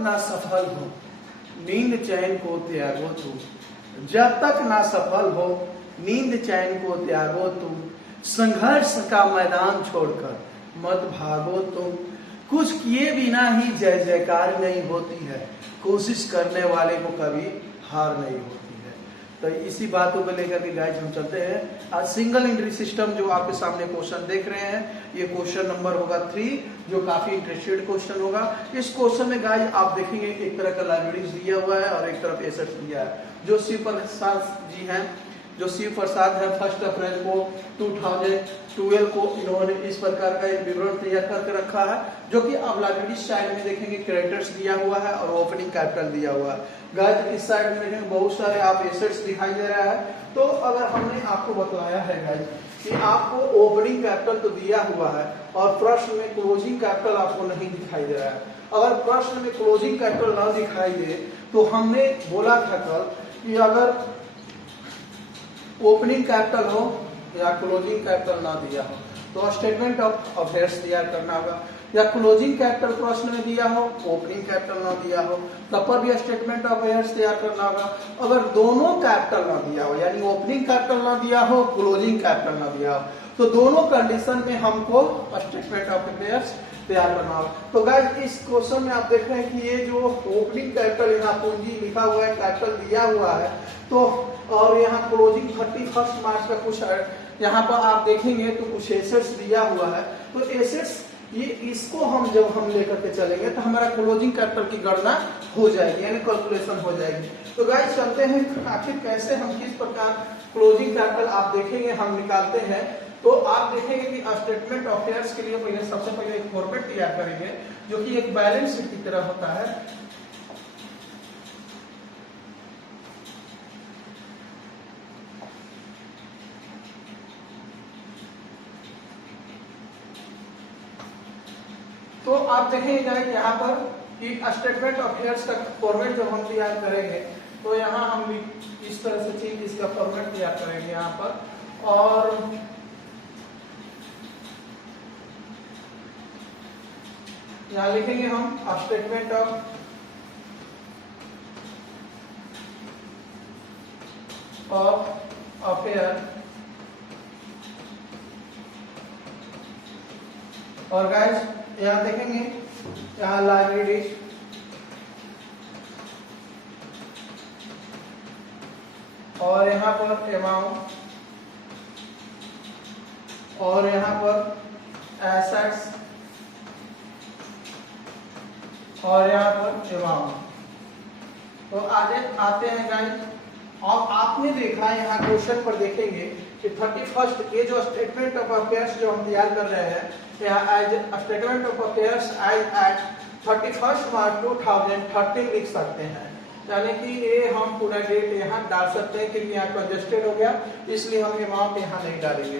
ना सफल हो नींद चैन को त्यागो तू, जब तक ना सफल हो नींद चैन को त्यागो तू, संघर्ष का मैदान छोड़कर मत भागो तुम, कुछ किए बिना ही जय जयकार नहीं होती है, कोशिश करने वाले को कभी हार नहीं होती है। तो इसी बातों को लेकर के गाइस हम चलते हैं। आज सिंगल एंट्री सिस्टम जो आपके सामने क्वेश्चन देख रहे हैं, ये क्वेश्चन नंबर होगा 3, जो काफी इंटरेस्टेड क्वेश्चन होगा। इस क्वेश्चन में गाइस आप देखेंगे एक तरह का लाइब्रेरीज दिया हुआ है और एक तरफ एसेट्स दिया है। जो शिव प्रसाद जी हैं, जो शिव प्रसाद है, 1 अप्रैल को 2012 को इन्होंने इस प्रकार का एक विवरण तैयार करके रखा है, जो कि आप लाइब्रेरी साइड में देखेंगे कैरेक्टर्स दिया हुआ है और ओपनिंग कैपिटल दिया हुआ है। गाइस इस साइड में देखेंगे बहुत सारे आप एसेट्स दिखाई दे रहा है। तो अगर हमने आपको बतलाया है गाइस कि आपको ओपनिंग कैपिटल तो दिया हुआ है और प्रश्न में क्लोजिंग कैपिटल आपको नहीं दिखाई दे रहा है, अगर प्रश्न में क्लोजिंग कैपिटल ना दिखाई दे तो हमने बोला था कल कि अगर ओपनिंग कैपिटल हो या क्लोजिंग कैपिटल ना दिया हो तो स्टेटमेंट ऑफ अफेयर्स तैयार करना होगा, या क्लोजिंग कैपिटल प्रश्न में दिया हो, ओपनिंग कैपिटल ना दिया हो, तब पर भी स्टेटमेंट ऑफ अफेयर्स तैयार करना होगा। अगर दोनों कैपिटल ना दिया हो, यानी ओपनिंग कैपिटल ना दिया हो, क्लोजिंग कैपिटल ना दिया हो, तो दोनों कंडीशन में हमको स्टेटमेंट ऑफ अफेयर्स तैयार करना होगा। तो गाइस इस क्वेश्चन में आप देख रहे हैं कि ये जो ओपनिंग कैपिटल यहाँ पूंजी लिखा हुआ है, कैपिटल दिया हुआ है, तो और यहाँ क्लोजिंग 31 मार्च का कुछ यहाँ पर आप देखेंगे तो कुछ एसेट्स दिया हुआ है। तो एसेट्स ये इसको हम जब हम लेकर के चलेंगे तो हमारा क्लोजिंग कैपिटल की गणना हो जाएगी, यानी कैलकुलेशन हो जाएगी। तो गाइस चलते हैं आखिर कैसे हम किस प्रकार क्लोजिंग कैपिटल आप देखेंगे हम निकालते हैं। तो आप देखेंगे कि स्टेटमेंट ऑफ अफेयर्स के लिए पहले सबसे पहले एक फॉर्मेट तैयार करेंगे जो कि एक बैलेंस शीट की तरह होता है। तो आप देखेंगे यहाँ पर कि स्टेटमेंट ऑफ अफेयर्स का फॉर्मेट जब हम तैयार करेंगे तो यहाँ हम इस तरह से चीज इसका फॉर्मेट तैयार करेंगे यहाँ पर, और यहाँ लिखेंगे हम स्टेटमेंट ऑफ अफेयर, और गाइस यहाँ देखेंगे यहाँ लाइब्रेरी और यहाँ पर अमाउंट और यहाँ पर एसेट्स और यहाँ पर अमाउंट। तो आगे आते हैं गाइस, और आपने देखा यहाँ क्वेश्चन पर देखेंगे कि 31 ये जो स्टेटमेंट ऑफ अफेयर्स जो हम तैयार कर रहे हैं, यहाँ as statement of affairs at 31 March 2013 लिख सकते हैं, यानी कि ये हम पूरा डेट यहाँ डाल सकते हैं क्योंकि यहाँ कंजेस्टेड हो गया, इसलिए हम अमाउंट यहाँ नहीं डालेंगे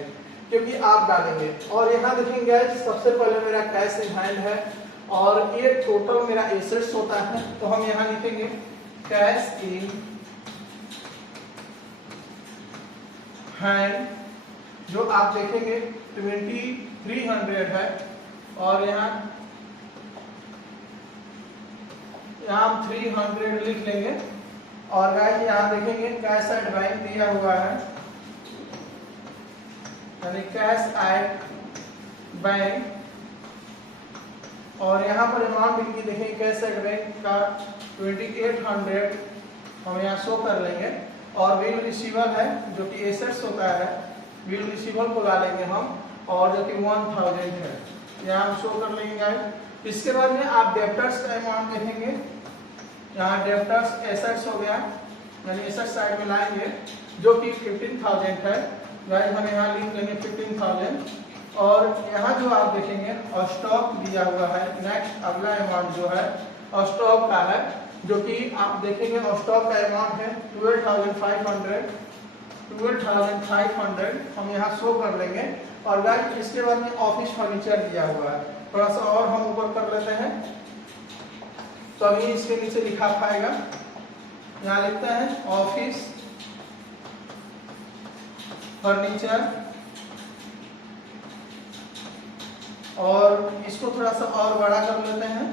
क्योंकि आप डालेंगे। और यहाँ देखेंगे सबसे पहले मेरा कैश इन हैंड है और ये टोटल मेरा एसेट्स होता है, तो हम यहाँ लिखेंगे कैश इन हैंड, जो आप देखेंगे 2300 है, और यहाँ हम 300 लिख लेंगे। और गाइस यहाँ देखेंगे कैश एट बैंक दिया हुआ है, यानी कैश एट बैंक, और यहाँ पर अमाउंट भी देखेंगे कैश एट बैंक का 2800 हम यहाँ शो कर लेंगे। और बिल रिसीवल है जो कि एसेट्स होता है, बिल रिसीवल को ला लेंगे हम, और जो कि 1000 है यहाँ हम शो कर लेंगे गाइस। इसके बाद में आप डेप्टर्स का अमाउंट देखेंगे, यहाँ डेप्टर्स एसेट्स हो गया, यानी एसेट साइड में लाएंगे जो कि 15000 है गाइस, हम यहाँ लिख लेंगे 15000। और यहाँ जो आप देखेंगे स्टॉक दिया हुआ है, नेक्स्ट अगला अमाउंट जो है स्टॉक का है, जो कि आप देखेंगे स्टॉक का अमाउंट है 12,500 हम यहाँ शो कर लेंगे। और गाइस इसके बाद में ऑफिस फर्नीचर दिया हुआ है, थोड़ा सा और हम ऊपर कर लेते हैं तभी इसके नीचे लिखा पाएगा। यहाँ लिखता है ऑफिस फर्नीचर, और इसको थोड़ा सा और बड़ा कर लेते हैं,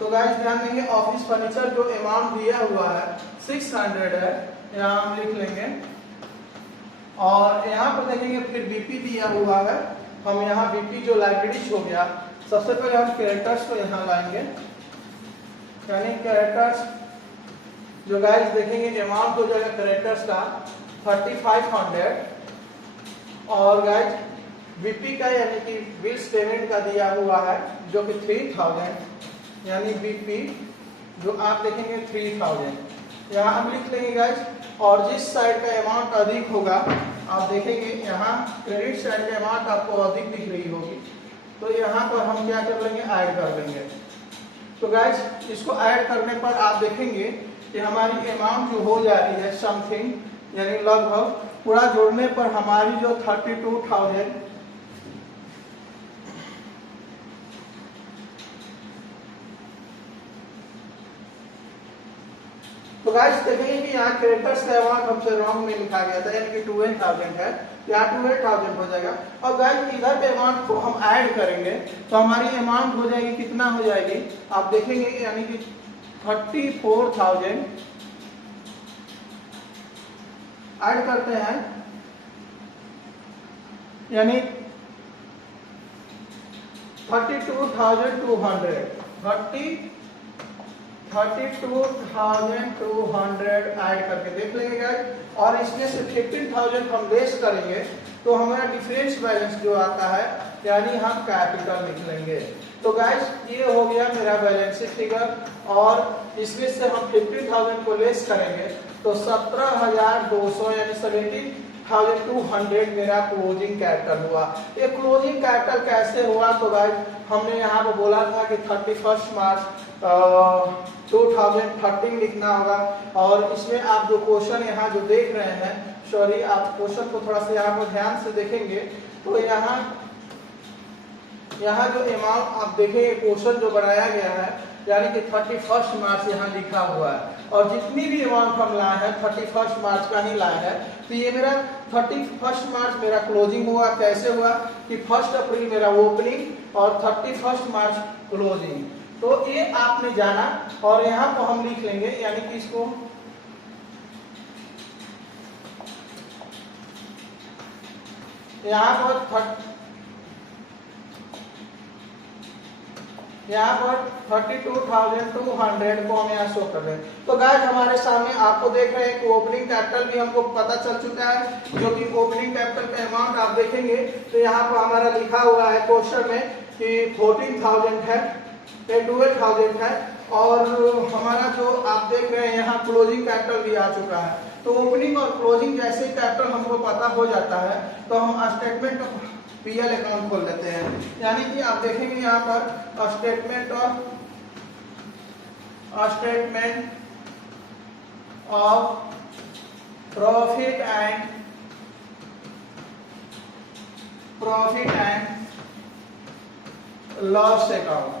तो गाइस ध्यान देंगे ऑफिस फर्नीचर जो अमाउंट दिया हुआ है 600 है, यहाँ हम लिख लेंगे। और यहाँ पर देखेंगे फिर बीपी दिया हुआ है, हम यहाँ बीपी जो लाइब्रेरीज हो गया, सबसे पहले हम कैरेक्टर्स को यहाँ लाएंगे, यानी कैरेक्टर्स जो गाइस देखेंगे अमाउंट हो जाएगा कैरेक्टर्स का 3500 और गाइस बीपी का यानी कि बिल्स पेमेंट का दिया हुआ है जो कि 3000, यानी बीपी जो आप देखेंगे 3000 यहाँ हम लिख लेंगे गाइस। और जिस साइड का अमाउंट अधिक होगा आप देखेंगे यहाँ क्रेडिट साइड का अमाउंट आपको अधिक दिख रही होगी, तो यहाँ पर हम क्या कर लेंगे, ऐड कर लेंगे। तो गाइस इसको ऐड करने पर आप देखेंगे कि हमारी अमाउंट जो हो जा रही है समथिंग, यानी लगभग पूरा जोड़ने पर हमारी जो 32,000 तो गाइस देखेंगे कि यहाँ क्रेडिटर्स का अमाउंट हमसे रॉन्ग में लिखा गया था, यानी कि 12,000 है, यहाँ 12,000 हो जाएगा। और गाइस इधर के अमाउंट को हम ऐड करेंगे तो हमारी अमाउंट हो जाएगी, कितना हो जाएगी आप देखेंगे, यानी कि 34,000 ऐड करते हैं, यानी 32,200 ऐड करके देख लेंगे गाइस। और इसमें से 15,000 हम लेस करेंगे तो हमारा डिफरेंस बैलेंस जो आता है, यानी हम कैपिटल लिख लेंगे। तो गाइस ये हो गया मेरा बैलेंस फिगर, और इसमें से हम 15,000 को लेस करेंगे तो 17,200 यानी 17,200 मेरा क्लोजिंग कैपिटल हुआ। ये क्लोजिंग कैपिटल कैसे हुआ, तो गाइस हमने यहाँ पे बोला था कि 31 मार्च 2013 लिखना होगा। और इसमें आप जो क्वेश्चन यहाँ जो देख रहे हैं, सॉरी आप क्वेश्चन को थोड़ा सा यहाँ पर ध्यान से देखेंगे तो यहाँ जो अमाउंट आप देखेंगे क्वेश्चन जो बनाया गया है, यानी कि 31 मार्च यहाँ लिखा हुआ है, और जितनी भी अमाउंट हम लाए हैं 31 मार्च का ही लाए हैं। तो ये मेरा 31 मार्च मेरा क्लोजिंग हुआ। कैसे हुआ कि 1 अप्रैल मेरा ओपनिंग और 31 मार्च क्लोजिंग। तो ये आपने जाना, और यहाँ को हम लिख लेंगे, यानी कि इसको यहाँ पर 32,200 को हम यहाँ शो कर रहे हैं। तो गाइस हमारे सामने आपको देख रहे हैं कि ओपनिंग कैपिटल भी हमको पता चल चुका है, जो कि ओपनिंग कैपिटल का अमाउंट आप देखेंगे तो यहाँ पर हमारा लिखा हुआ है क्वेश्चन में कि 14,000 है, 12,000 है, और हमारा जो आप देख रहे हैं यहाँ क्लोजिंग कैपिटल भी आ चुका है। तो ओपनिंग और क्लोजिंग जैसे कैपिटल हमको पता हो जाता है तो हम स्टेटमेंट ऑफ पीएल अकाउंट खोल लेते हैं, यानी कि आप देखेंगे यहाँ पर statement of profit and loss account.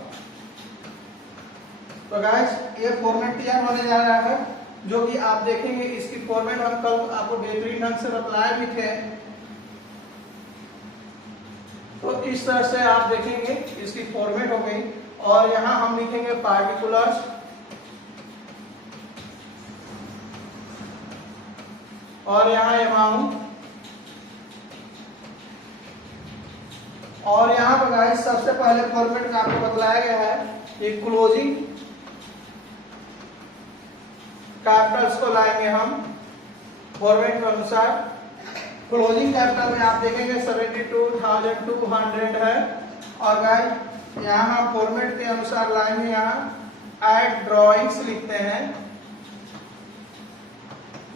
तो गाइस ये फॉर्मेट तैयार होने जा रहा है, जो कि आप देखेंगे इसकी फॉर्मेट हम कल आपको बेहतरीन ढंग से बतलाए भी थे। तो इस तरह से आप देखेंगे इसकी फॉर्मेट हो गई, और यहाँ हम लिखेंगे पार्टिकुलर्स, और यहाँ अमाउंट, और यहाँ पर गाइस सबसे पहले फॉर्मेट में आपको बतलाया गया है कि क्लोजिंग कैपिटल्स को लाएंगे हम फॉर्मेट के अनुसार। क्लोजिंग कैपिटल में आप देखेंगे 72,200 है, और गाइस यहाँ फॉर्मेट के अनुसार लाएंगे, यहाँ ऐड ड्राइंग्स लिखते हैं,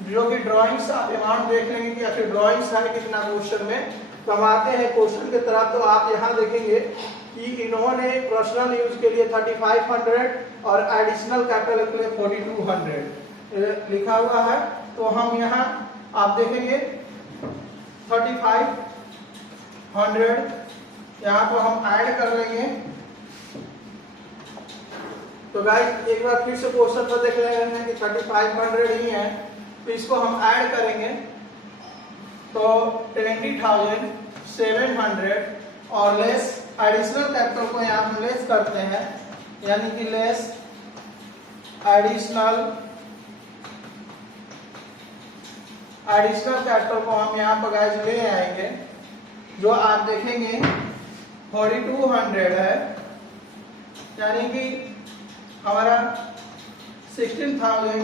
जो कि ड्राइंग्स आप अमाउंट देख लेंगे कि आखिर ड्राइंग्स है कितना क्वेश्चन में। तो हम आते हैं क्वेश्चन की तरफ, तो आप यहाँ देखेंगे कि इन्होंने पर्सनल यूज के लिए 3500 और एडिशनल कैपिटल के लिए 4200 लिखा हुआ है। तो हम यहाँ आप देखेंगे 3500 यहाँ पर हम ऐड कर लेंगे। तो गाइस एक बार फिर से क्वेश्चन पर देख रहे हैं कि 3500 ही है, तो इसको हम ऐड करेंगे तो 20,700 और लेस एडिशनल कैपिटल को यहाँ हम लेस करते हैं यानी कि लेस एडिशनल कैपिटल को हम यहाँ पर गाइस ले आएंगे, जो आप देखेंगे 4200 है, यानी कि हमारा 16,000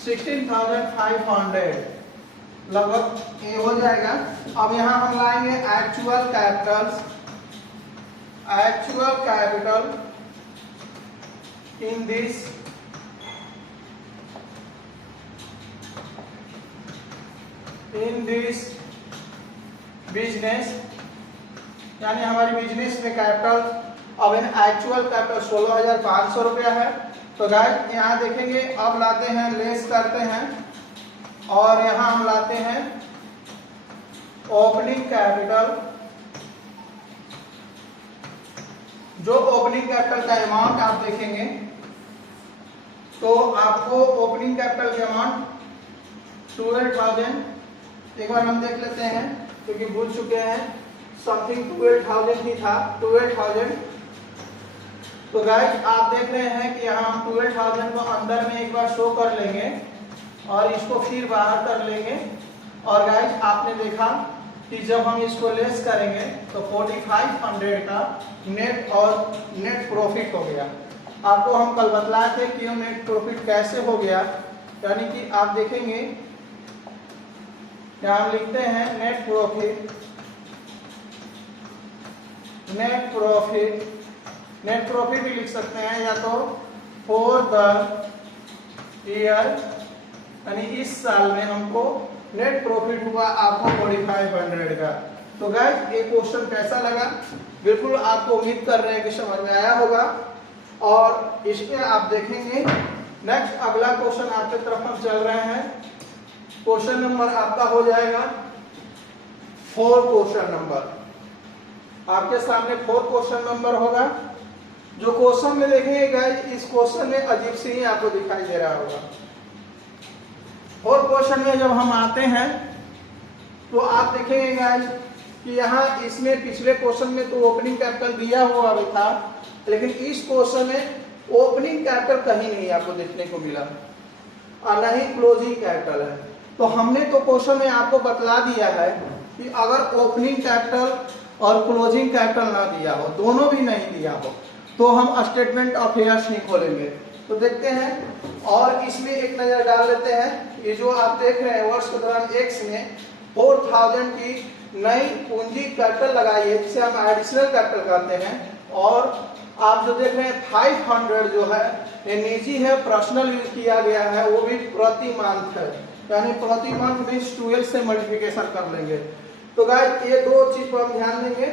16,500 लगभग ये हो जाएगा। अब यहाँ हम लाएंगे actual capital in this business, यानी हमारी बिजनेस में कैपिटल अब एक्चुअल कैपिटल 16,500 रुपया है। तो गाइस यहाँ देखेंगे, अब लाते हैं लेस करते हैं और यहाँ हम लाते हैं ओपनिंग कैपिटल। जो ओपनिंग कैपिटल का अमाउंट आप देखेंगे तो आपको ओपनिंग कैपिटल के अमाउंट 12,000, एक बार हम देख लेते हैं क्योंकि भूल चुके हैं, समथिंग 12,000 ही था, 12,000। तो गाइस आप देख रहे हैं कि यहाँ हम 12,000 को अंदर में एक बार शो कर लेंगे और इसको फिर बाहर कर लेंगे। और गाइस आपने देखा कि जब हम इसको लेस करेंगे तो 4,500 का नेट प्रॉफिट हो गया। आपको हम कल बतलाए थे कि नेट प्रॉफिट कैसे हो गया, यानी कि आप देखेंगे यहाँ हम लिखते हैं नेट प्रॉफिट भी लिख सकते हैं, या तो फॉर द ईयर, यानी इस साल में हमको नेट प्रॉफिट हुआ आपको 4,500 का। तो गाइस ये क्वेश्चन कैसा लगा, बिल्कुल आपको उम्मीद कर रहे हैं कि समझ में आया होगा। और इसमें आप देखेंगे नेक्स्ट अगला क्वेश्चन आपके तरफ हम चल रहे हैं। क्वेश्चन नंबर आपका हो जाएगा 4 क्वेश्चन नंबर, आपके सामने 4 क्वेश्चन नंबर होगा। जो क्वेश्चन में देखेंगे गाइस, इस क्वेश्चन में अजीब सी ही आपको दिखाई दे रहा होगा। 4 क्वेश्चन में जब हम आते हैं तो आप देखेंगे गाइस कि यहाँ इसमें पिछले क्वेश्चन में तो ओपनिंग कैपिटल दिया हुआ भी था, लेकिन इस क्वेश्चन में ओपनिंग कैपिटल कहीं नहीं आपको देखने को मिला और न ही क्लोजिंग कैपिटल है। तो हमने तो क्वेश्चन में आपको बतला दिया है कि अगर ओपनिंग कैपिटल और क्लोजिंग कैपिटल ना दिया हो, दोनों भी नहीं दिया हो, तो हम स्टेटमेंट ऑफ अफेयर्स नहीं खोलेंगे। तो देखते हैं और इसमें एक नजर डाल लेते हैं। ये जो आप देख रहे हैं वर्ष के दौरान एक्स में 4,000 की नई पूंजी कैपिटल लगाई है, जिसे हम एडिशनल कैपिटल कहते हैं। और आप जो देख रहे हैं 500 जो है ये निजी है, पर्सनल यूज किया गया है, वो भी प्रति मंथ है, यानी प्रति मंथ भी 12 से मल्टीप्लिकेशन कर लेंगे। तो गाइस ये 2 चीज पर हम ध्यान देंगे।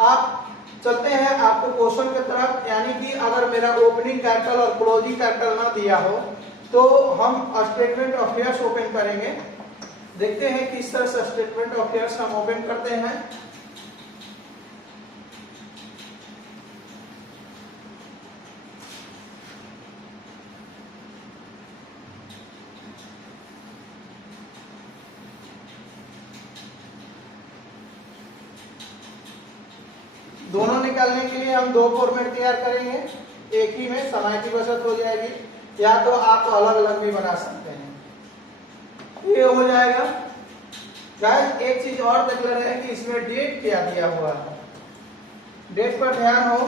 आप चलते हैं आपको क्वेश्चन की तरफ, यानी कि अगर मेरा ओपनिंग कैपिटल और क्लोजिंग कैपिटल ना दिया हो तो हम स्टेटमेंट ऑफ अफेयर्स ओपन करेंगे। देखते हैं किस तरह से स्टेटमेंट ऑफ अफेयर्स हम ओपन करते हैं। दोनों निकालने के लिए हम 2 फॉर्मेट तैयार करेंगे, एक ही में समय की बचत हो जाएगी, या तो आप अलग अलग भी बना सकते हैं। ये हो जाएगा। गाइस एक चीज और देख ले रहे हैं कि इसमें डेट क्या दिया हुआ है, डेट पर ध्यान हो,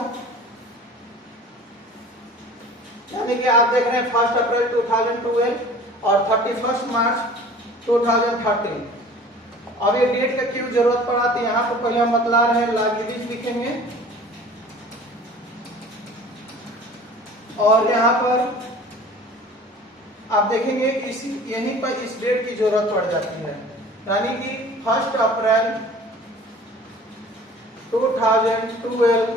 यानी कि आप देख रहे हैं 1 अप्रैल 2012 और 31 मार्च 2013। अब ये डेट का क्यों जरूरत पड़ा, तो यहाँ पर पहले हम बतला रहे हैं, लाइबिलिटीज लिखेंगे और यहाँ पर आप देखेंगे यहीं पर इस डेट की जरूरत पड़ जाती है, यानी कि 1 अप्रैल 2012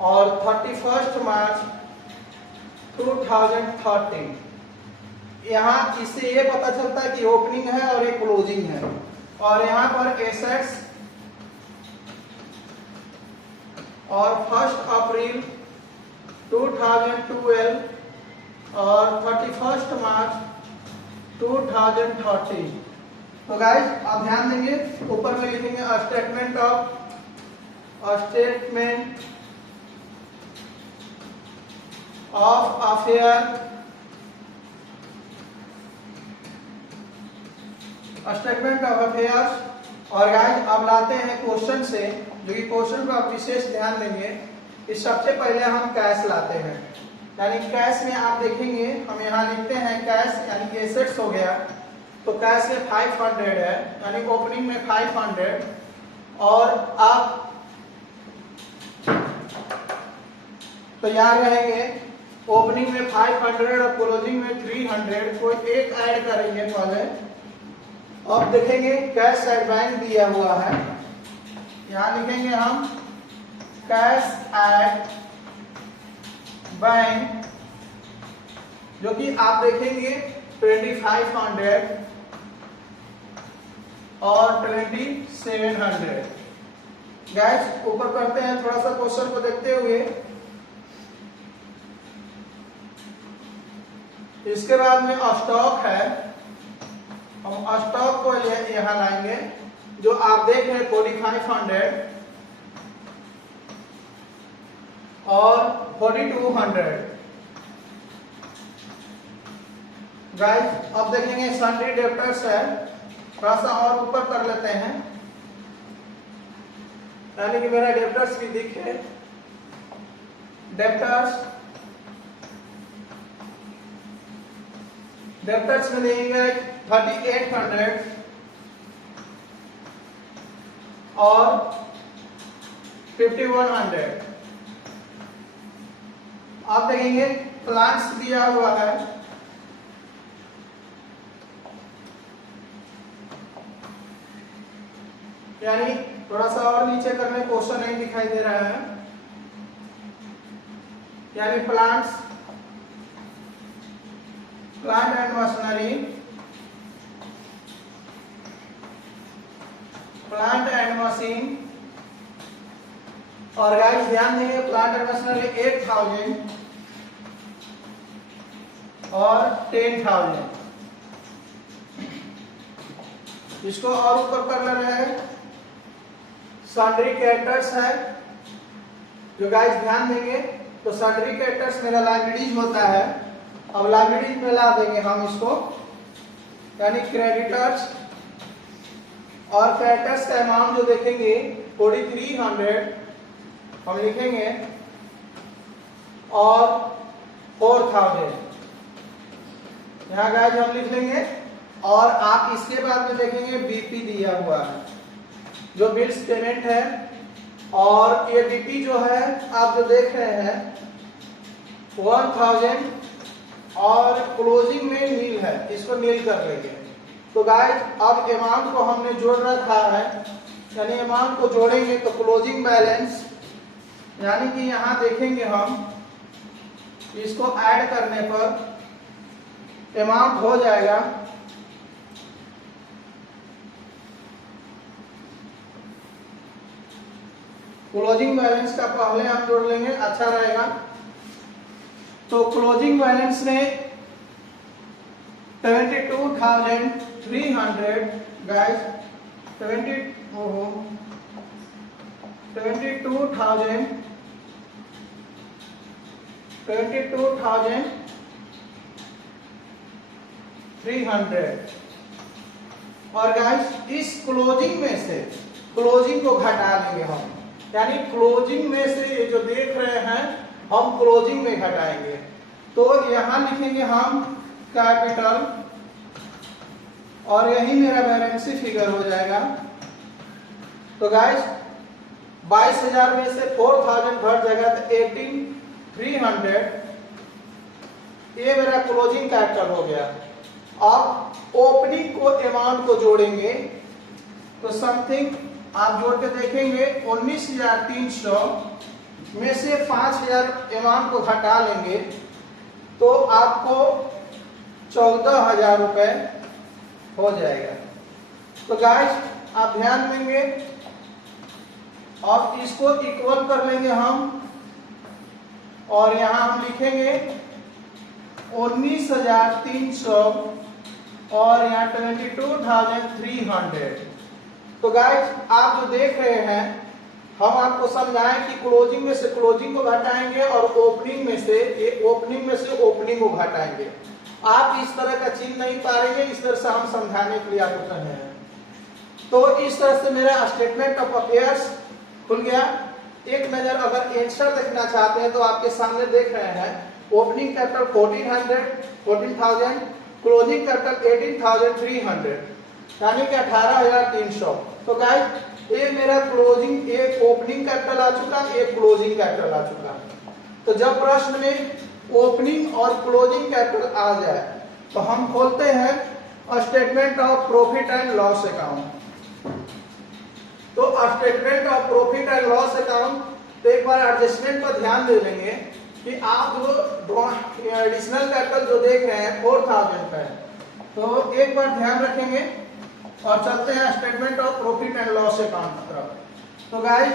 और 31 मार्च 2013। यहाँ इससे ये पता चलता है कि ओपनिंग है और एक क्लोजिंग है। और यहाँ पर एसेट्स और 1 अप्रैल 2012 और 31 मार्च 2013। तो गाइस आप ध्यान देंगे, ऊपर में लिखेंगे statement of affair, statement of affairs. और गाइस अब लाते हैं क्वेश्चन से, जो कि क्वेश्चन पर आप विशेष ध्यान देंगे। इस सबसे पहले हम कैश लाते हैं, यानी कैश में आप देखेंगे हम यहाँ लिखते हैं कैश यानी कि एसेट्स हो गया, तो कैश में 500 है, यानी ओपनिंग में 500 और आप तो यहाँ रहेंगे ओपनिंग में 500 और क्लोजिंग में 300, कोई एक ऐड करेंगे पहले। अब देखेंगे कैश एट बैंक दिया हुआ है, यहाँ लिखेंगे हम कैश एट बैंक, जो कि आप देखेंगे 2500 और 2700। गैस ऊपर करते हैं, थोड़ा सा क्वेश्चन को देखते हुए। इसके बाद में स्टॉक है, हम स्टॉक को यहाँ लाएंगे, जो आप देख रहे हैं 4500 और 4200। गाइस अब देखेंगे सन्ड्री डेब्टर्स है, थोड़ा सा और ऊपर कर लेते हैं, यानी कि मेरा डेब्टर्स भी दिखे। डेब्टर्स में देंगे 3800 और 5100। आप देखेंगे प्लांट्स दिया हुआ है, यानी थोड़ा सा और नीचे करने क्वेश्चन नहीं दिखाई दे रहा है, यानी plant and machinery, plant and machine. और गाइस ध्यान देंगे प्लांट एंड मशीनरी 8000 और 10,000। इसको और ऊपर कर ले रहे हैं। सन्ड्री क्रेडिटर्स है, जो गाइस ध्यान देंगे, तो सन्ड्री क्रेडिटर्स मेरा लाइबिलिटीज होता है। अब लाइबिलिटीज में ला देंगे हम इसको, यानी क्रेडिटर्स और क्रेडिटर्स का अमाउंट जो देखेंगे 4300 हम लिखेंगे और 4000 यहाँ गाइस हम लिख लेंगे। और आप इसके बाद में देखेंगे बीपी दिया हुआ है, जो बिल्स पेमेंट है, और ये बीपी जो है आप जो देख रहे हैं 1000 और क्लोजिंग में नील है, इसको नील कर लेंगे। तो गाइस अब अमाउंट को हमने जोड़ रखा है, यानी अमाउंट को जोड़ेंगे तो क्लोजिंग बैलेंस, यानी कि यहाँ देखेंगे हम इसको ऐड करने पर अमाउंट हो जाएगा क्लोजिंग बैलेंस का पहले हम जोड़ लेंगे, अच्छा रहेगा। तो क्लोजिंग बैलेंस में 72,300 गाइस 22,300। और गाइस इस क्लोजिंग में से क्लोजिंग को घटा लेंगे हम, यानी क्लोजिंग में से ये जो देख रहे हैं हम क्लोजिंग में घटाएंगे। तो यहां लिखेंगे हम कैपिटल, और यही मेरा बैलेंसी फिगर हो जाएगा। तो गाइस 22,000 में से 4000 घट जाएगा तो 18,300, ये मेरा क्लोजिंग कैपिटल हो गया। अब ओपनिंग को अमाउंट को जोड़ेंगे तो समथिंग आप जोड़ के देखेंगे 19,300 में से 5,000 अमाउंट को घटा लेंगे तो आपको 14,000 रुपए हो जाएगा। तो गाइस आप ध्यान देंगे, अब इसको इक्वल कर लेंगे हम और यहाँ हम लिखेंगे 19,300 और यहाँ 22,300। तो गाइस आप जो देख रहे हैं, हम आपको समझाएं कि क्लोजिंग में से क्लोजिंग को घटाएंगे और ओपनिंग में से ओपनिंग को घटाएंगे। आप इस तरह का चिन्ह नहीं पाएंगे, इस तरह से हम समझाने के लिए आपको कर रहे हैं। तो इस तरह से मेरा स्टेटमेंट ऑफ अफेयर्स खुल गया। एक नजर अगर आंसर देखना चाहते हैं तो आपके सामने देख रहे हैं, ओपनिंग कैपिटल 14,000, क्लोजिंग कैपिटल 18,300, यानी कि 18,300। तो गाइस ये मेरा क्लोजिंग, एक ओपनिंग कैपिटल आ चुका, एक क्लोजिंग कैपिटल आ चुका। तो जब प्रश्न में ओपनिंग और क्लोजिंग कैपिटल आ जाए तो हम खोलते हैं statement of profit and loss account. तो statement of profit and loss account, तो एक बार एडजस्टमेंट पर ध्यान दे लेंगे कि आप जो एडिशनल कैपिटल जो देख रहे हैं 4,000 का है, तो एक बार ध्यान रखेंगे और चलते हैं statement of profit and loss account की तरफ। तो गाइस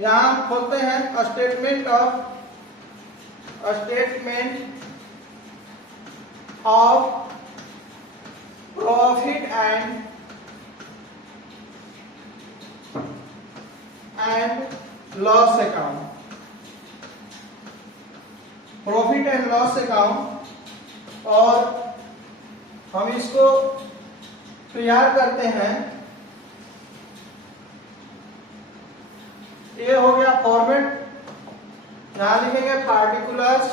यहां खोलते हैं statement of profit and loss account. Profit and loss account, और हम इसको तैयार करते हैं। ये हो गया फॉर्मेट, यहां लिखेंगे पार्टिकुलर्स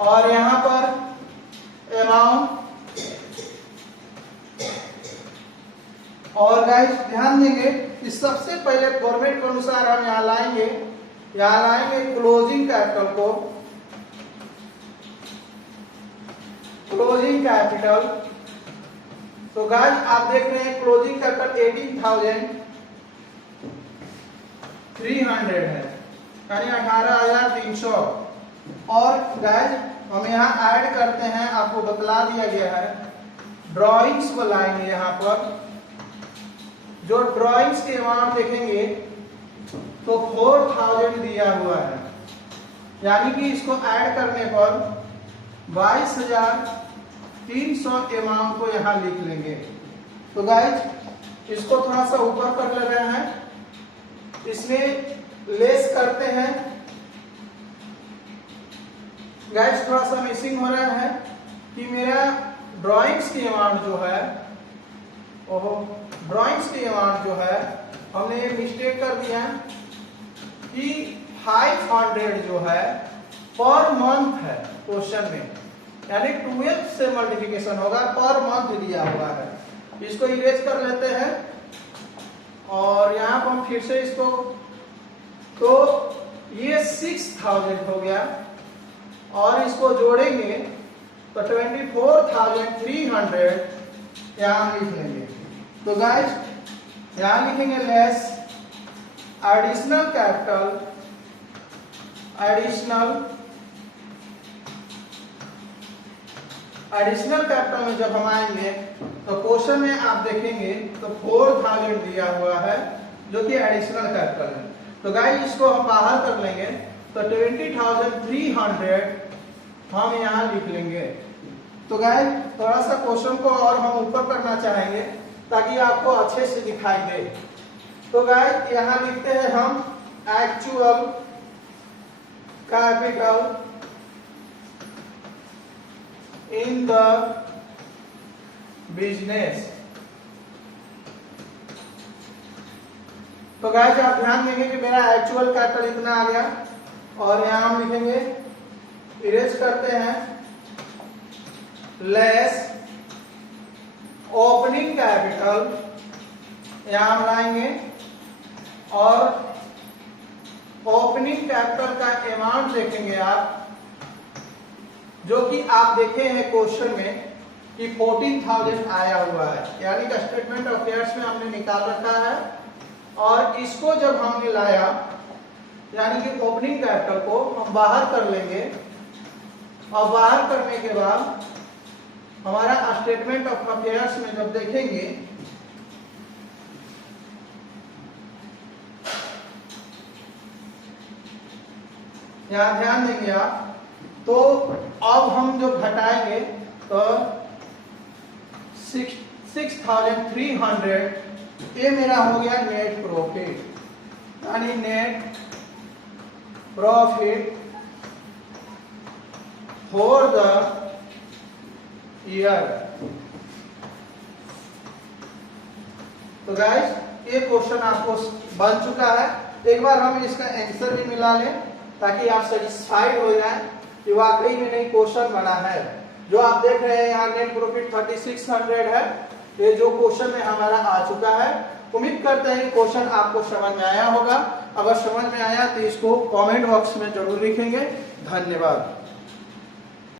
और यहां पर अमाउंट। और गाइस ध्यान देंगे कि सबसे पहले फॉर्मेट के अनुसार हम यहां लाएंगे क्लोजिंग कैपिटल को, क्लोजिंग कैपिटल। तो गाइस आप देख रहे हैं क्लोजिंग कैपिटल 18,300 है, यानी 18,300। और गाइस हम यहाँ ऐड करते हैं, आपको बतला दिया गया है, ड्राइंग्स को लाएंगे। यहाँ पर जो ड्राइंग्स के अमाउंट देखेंगे तो 4,000 दिया हुआ है, यानी कि इसको ऐड करने पर 22,300 अमाउंट को यहां लिख लेंगे। तो गाइज इसको थोड़ा सा ऊपर कर ले रहे हैं, इसमें लेस करते हैं। गाइज थोड़ा सा मिसिंग हो रहा है कि मेरा ड्राइंग्स की अमाउंट जो है, ड्राइंग्स की अमाउंट जो है, हमने ये मिस्टेक कर दिया कि 500 जो है पर मंथ है क्वेश्चन में, यानी 12 से मल्टीप्लिकेशन होगा, पर मंथ दिया हुआ है। इसको इरेज कर लेते हैं और यहाँ पर हम फिर से इसको, तो ये 6,000 हो गया और इसको जोड़ेंगे तो 24,300 यहाँ लिख लेंगे। तो गाइस यहां लिखेंगे less additional capital, additional capital में जब हम आएंगे तो क्वेश्चन में आप देखेंगे तो 4,000 दिया हुआ है जो कि एडिशनल कैपिटल है। तो गाइस इसको हम बाहर कर लेंगे तो 20,300 हम यहाँ लिख लेंगे। तो गाइस थोड़ा सा क्वेश्चन को और हम ऊपर करना चाहेंगे ताकि आपको अच्छे से दिखाई दे। तो गाइस यहाँ लिखते हैं हम actual capital in the business. तो गाइस आप ध्यान देंगे कि मेरा एक्चुअल कैपिटल इतना आ गया और यहाँ हम लिखेंगे, इरेज करते हैं, लेस ओपनिंग कैपिटल, यहां हम लाएंगे और ओपनिंग कैपिटल का अमाउंट देखेंगे आप, जो कि आप देखे हैं क्वेश्चन में कि 14,000 आया हुआ है, यानी कि स्टेटमेंट ऑफ अफेयर्स में हमने निकाल रखा है। और इसको जब हमने लाया, यानी कि ओपनिंग कैपिटल को हम बाहर कर लेंगे और बाहर करने के बाद हमारा स्टेटमेंट ऑफ अफेयर्स में जब देखेंगे यहाँ ध्यान देंगे आप। तो अब हम जो घटाएंगे तो 6,300 ये मेरा हो गया नेट प्रॉफिट, यानी net profit for the year. तो गाइस ये क्वेश्चन आपको बन चुका है। एक बार हम इसका आंसर भी मिला लें ताकि आप सेटिस्फाइड हो जाएं कि वाकई में नहीं क्वेश्चन बना है। जो आप देख रहे हैं यहाँ नेट प्रॉफिट 3600 है, ये जो क्वेश्चन में हमारा आ चुका है। उम्मीद करते हैं क्वेश्चन आपको समझ में आया होगा। अगर समझ में आया तो इसको कमेंट बॉक्स में जरूर लिखेंगे। धन्यवाद।